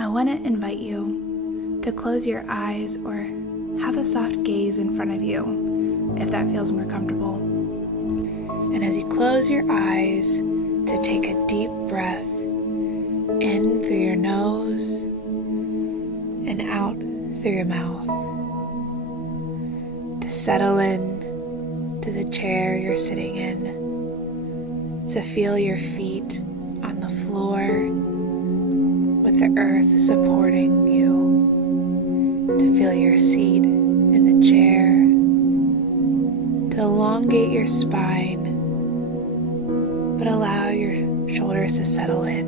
I want to invite you to close your eyes or have a soft gaze in front of you if that feels more comfortable. And as you close your eyes, to take a deep breath in through your nose and out through your mouth. To settle in to the chair you're sitting in. To feel your feet on the floor with the earth supporting you. To feel your seat in the chair. To elongate your spine, but allow your shoulders to settle in.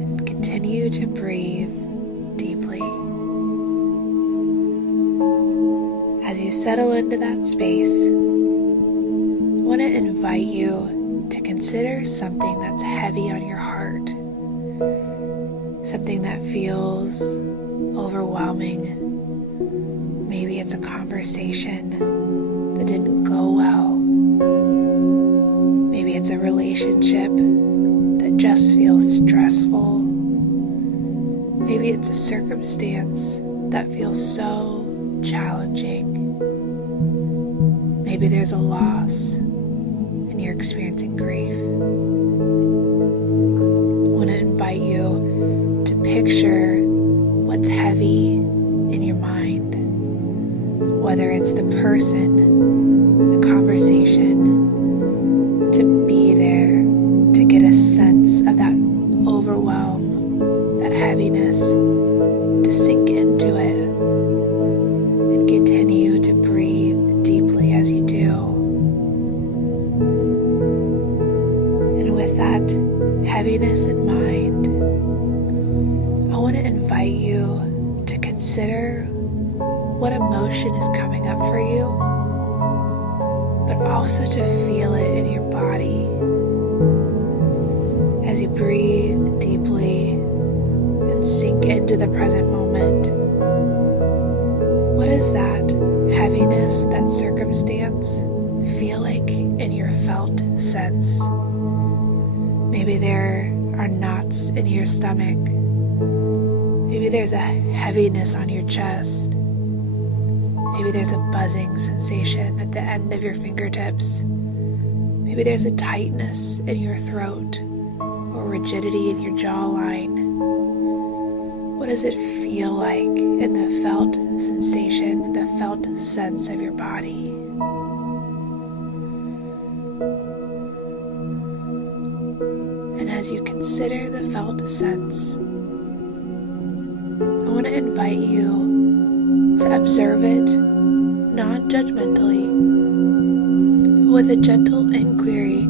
And continue to breathe deeply. As you settle into that space, I want to invite you to consider something that's heavy on your heart. Something that feels overwhelming. Maybe it's a conversation that didn't go well. Maybe it's a relationship that just feels stressful. Maybe it's a circumstance that feels so challenging. Maybe there's a loss and you're experiencing grief. I want to invite you to picture what's heavy in your mind, whether it's the person, the conversation, to be there, to get a sense of that overwhelm, that heaviness, to sink into it, and continue to breathe deeply as you do. And with that heaviness in mind, I want to invite you to consider what emotion is coming up for you, but also to feel it in your body. As you breathe deeply and sink into the present moment, what does that heaviness, that circumstance, feel like in your felt sense? Maybe there are knots in your stomach. Maybe there's a heaviness on your chest. Maybe there's a buzzing sensation at the end of your fingertips. Maybe there's a tightness in your throat or rigidity in your jawline. What does it feel like in the felt sensation, the felt sense of your body? And as you consider the felt sense, I want to invite you to observe it non-judgmentally, with a gentle inquiry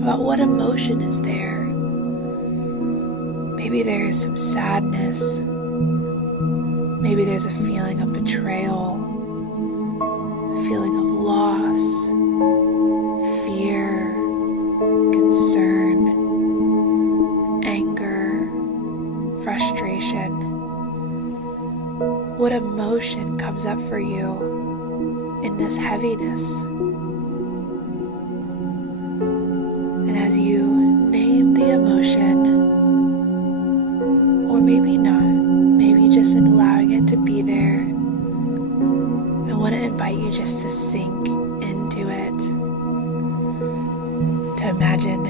about what emotion is there. Maybe there is some sadness. Maybe there's a feeling of betrayal, a feeling of loss, fear, concern, anger, frustration. What emotion comes up for you in this heaviness? And as you name the emotion, or maybe not, maybe just in allowing it to be there, I want to invite you just to sink into it, to imagine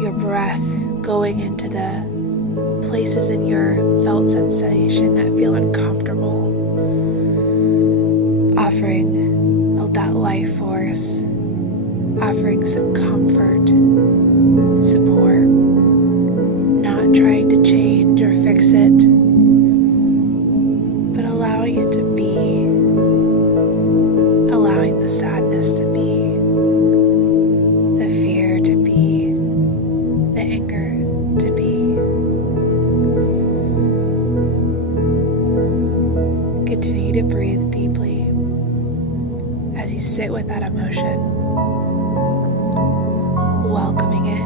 your breath going into the places in your felt sensation that feel uncomfortable, offering that life force, offering some comfort and support, not trying to change or fix it, but allowing it to be, allowing the sadness to be, the fear to be, the anger to be. Continue to breathe deeply as you sit with that emotion, welcoming it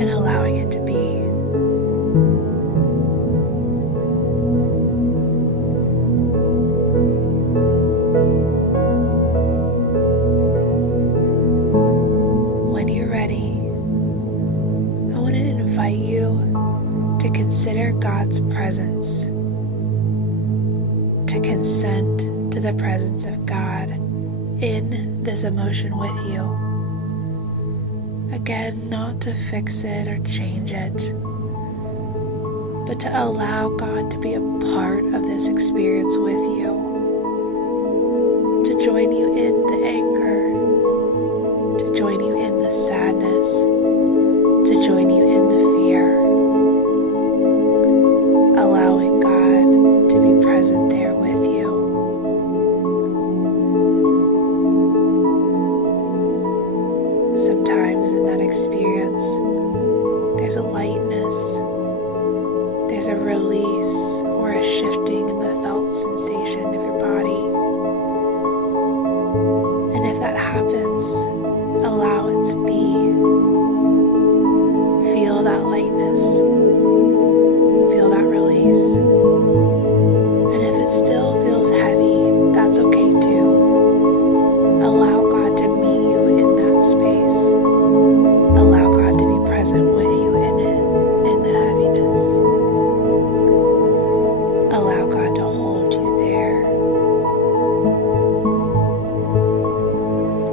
and allowing it to be. When you're ready, I want to invite you to to consider God's presence, to consent to the presence of God in this emotion with you. Again, not to fix it or change it, but to allow God to be a part of this experience with you, to join you in the anger, to join you in the sadness, to join you in the fear, allowing God to be present there with you. Sometimes in that experience, there's a lightness, there's a release or a shifting in the felt sensation of your body. And if that happens, allow it to be. Feel that lightness, feel that release. And if it still feels heavy, that's okay too. Allow God to meet you in that space. Allow God to be present with you in it, in the heaviness. Allow God to hold you there.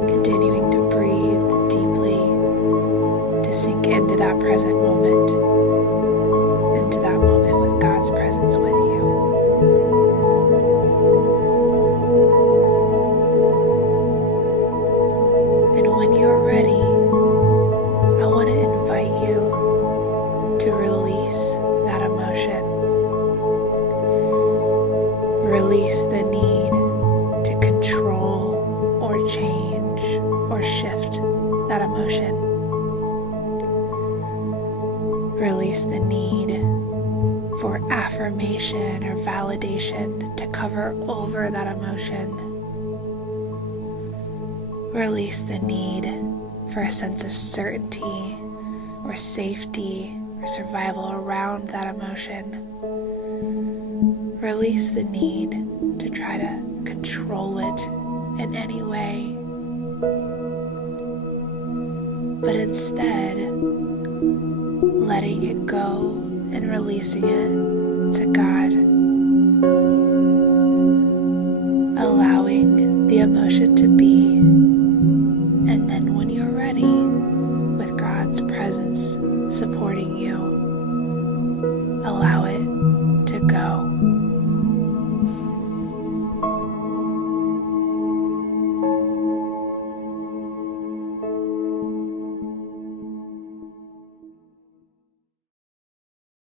Continuing to breathe deeply, to sink into that present moment, into that moment with God's presence with you. And when you're ready, I want to invite you to release that emotion. Release the need to control or change or shift that emotion. Release the need for affirmation or validation to cover over that emotion. Release the need for a sense of certainty or safety or survival around that emotion. Release the need to try to control it in any way, but instead letting it go and releasing it to God, allowing the emotion to be. And then when you're ready, with God's presence supporting you, allow it